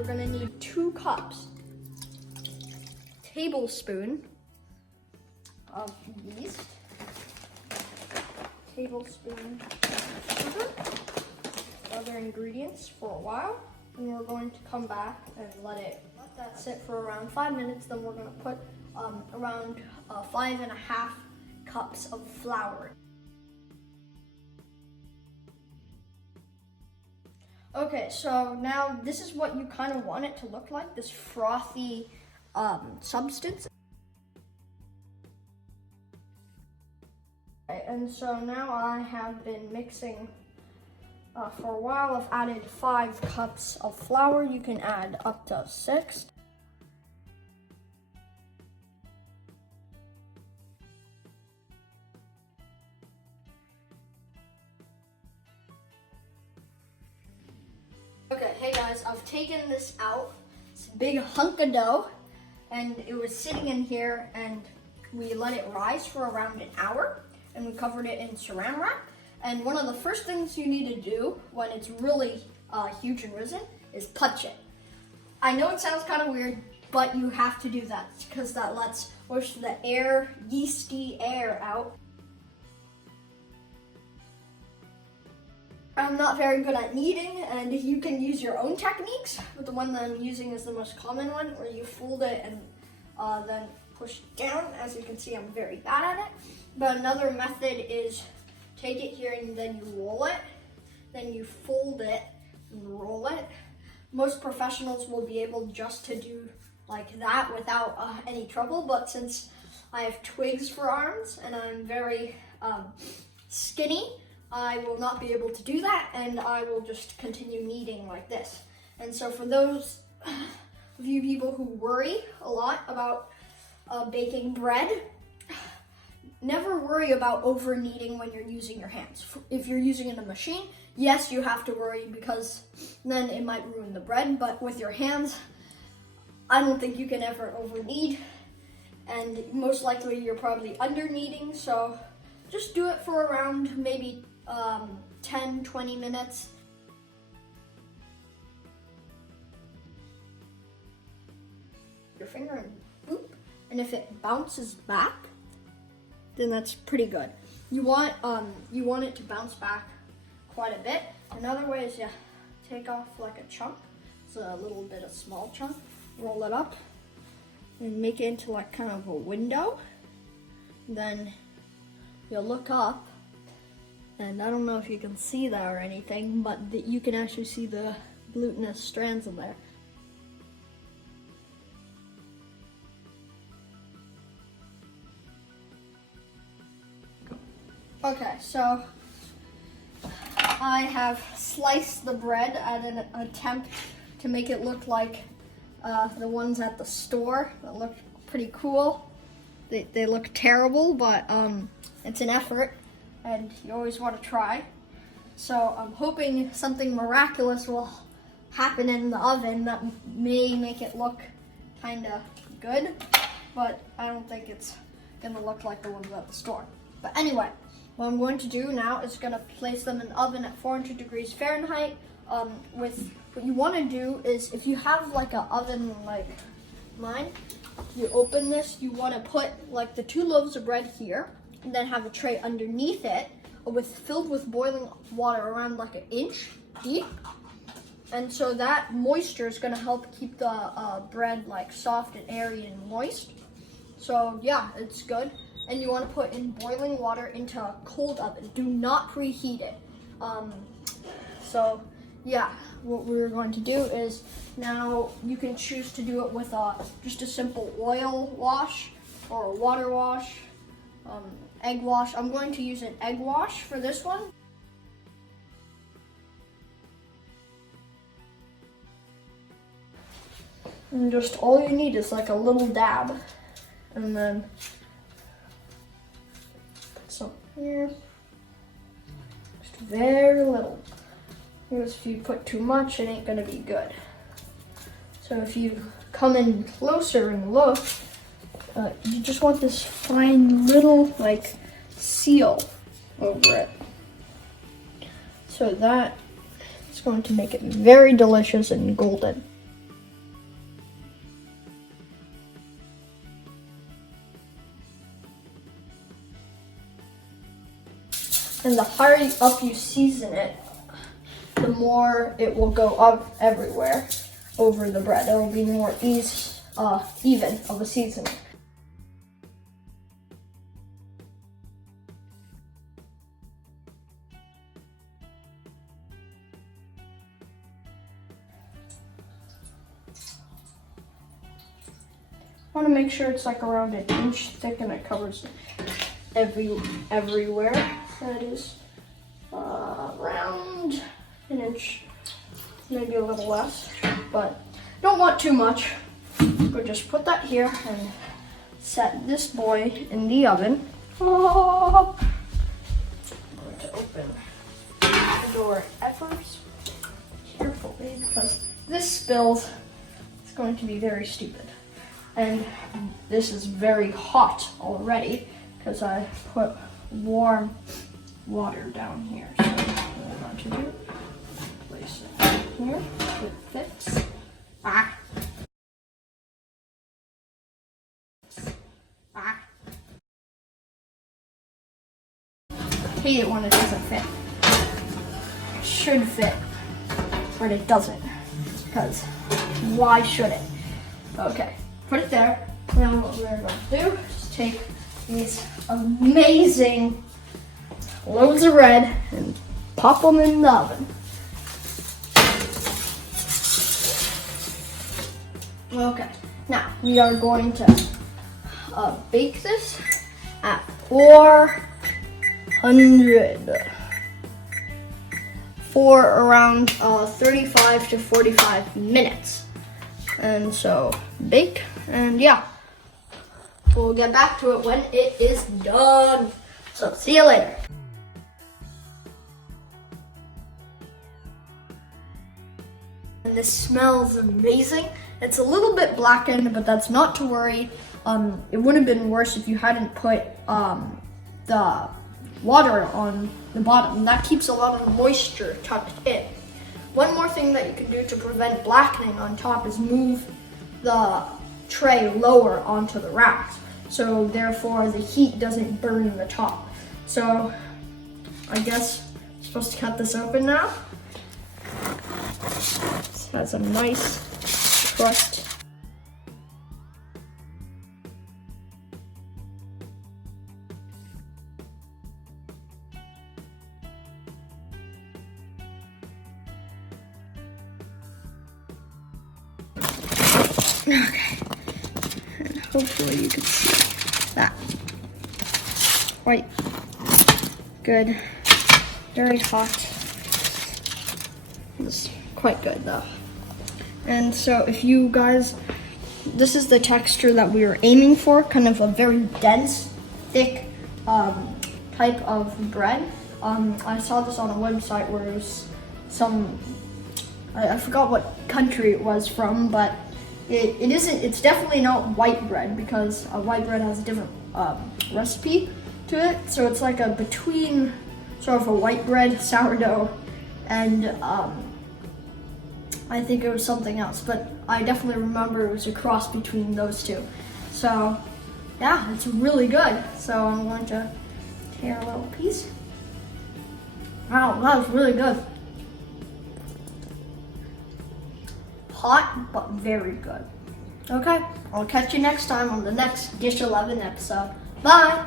we're gonna need 2 cups, tablespoon of yeast, tablespoon sugar, other ingredients for a while, and we're going to come back and let that sit for around 5 minutes. Then we're gonna put around 5.5 cups of flour. Okay, so now this is what you kind of want it to look like, this frothy substance. Okay, and so now I have been mixing for a while. I've added 5 cups of flour. You can add up to 6. Okay, hey guys, I've taken this out. It's a big hunk of dough, and it was sitting in here, and we let it rise for around an hour, and we covered it in saran wrap. And one of the first things you need to do when it's really huge and risen is touch it. I know it sounds kind of weird, but you have to do that because that lets most of the air, yeasty air out. I'm not very good at kneading, and you can use your own techniques, but the one that I'm using is the most common one, where you fold it and then push it down. As you can see, I'm very bad at it. But another method is take it here and then you roll it, then you fold it and roll it. Most professionals will be able just to do like that without any trouble, but since I have twigs for arms and I'm very skinny, I will not be able to do that, and I will just continue kneading like this. And so for those of you people who worry a lot about baking bread, never worry about over kneading when you're using your hands. If you're using it in a machine, yes, you have to worry because then it might ruin the bread, but with your hands, I don't think you can ever over knead, and most likely you're probably under kneading, so just do it for around maybe 10-20 minutes. Your finger and boop, and if it bounces back, then that's pretty good. You want it to bounce back quite a bit. Another way is you take off like a chunk, so a little bit of small chunk, roll it up, and make it into like kind of a window. Then you'll look up, and I don't know if you can see that or anything, but you can actually see the glutinous strands in there. Okay, so I have sliced the bread at an attempt to make it look like the ones at the store that look pretty cool. They look terrible, but it's an effort, and you always want to try. So I'm hoping something miraculous will happen in the oven that may make it look kind of good, but I don't think it's going to look like the ones at the store. But anyway, what I'm going to do now is going to place them in the oven at 400 degrees Fahrenheit. With what you want to do is, if you have like an oven like mine, you open this, you want to put like the 2 loaves of bread here, and then have a tray underneath it filled with boiling water around like 1 inch deep. And so that moisture is going to help keep the bread like soft and airy and moist. So yeah, it's good. And you want to put in boiling water into a cold oven. Do not preheat it. So yeah, what we're going to do is, now you can choose to do it with just a simple oil wash or a water wash, egg wash. I'm going to use an egg wash for this one. And just all you need is like a little dab, and then put some here, just very little. Because if you put too much, it ain't gonna be good. So if you come in closer and look, you just want this fine little like seal over it. So that is going to make it very delicious and golden. And the higher up you season it, the more it will go up everywhere over the bread. It will be more even of a seasoning. I want to make sure it's like around an inch thick and it covers everywhere. That is around an inch, maybe a little less, but don't want too much. We'll just put that here and set this boy in the oven. Oh. I'm going to open the door ever so carefully because this spills. It's going to be very stupid. And this is very hot already because I put warm water down here. So what I'm going to do, place it here, it fits. Ah. Ah. I hate it when it doesn't fit. It should fit, but it doesn't. Because why should it? Okay. Put it there. Now what we're going to do is take these amazing loaves of bread and pop them in the oven. Okay, now we are going to bake this at 400 for around 35 to 45 minutes. And so bake, and yeah, we'll get back to it when it is done. So see you later. And this smells amazing. It's a little bit blackened, but that's not to worry. It would have been worse if you hadn't put the water on the bottom. That keeps a lot of the moisture tucked in. One more thing that you can do to prevent blackening on top is move the tray lower onto the racks. So therefore the heat doesn't burn the top. So I guess I'm supposed to cut this open now. This has a nice crust. Okay, and hopefully you can see that. Quite good, very hot. It's quite good though. And so if you guys, this is the texture that we were aiming for, kind of a very dense, thick type of bread. I saw this on a website where it was I forgot what country it was from, but it's definitely not white bread because white bread has a different recipe to it. So it's like a between sort of a white bread, sourdough, and I think it was something else, but I definitely remember it was a cross between those two. So yeah, it's really good. So I'm going to tear a little piece. Wow, that was really good. Hot, but very good. Okay, I'll catch you next time on the next Dish 11 episode. Bye!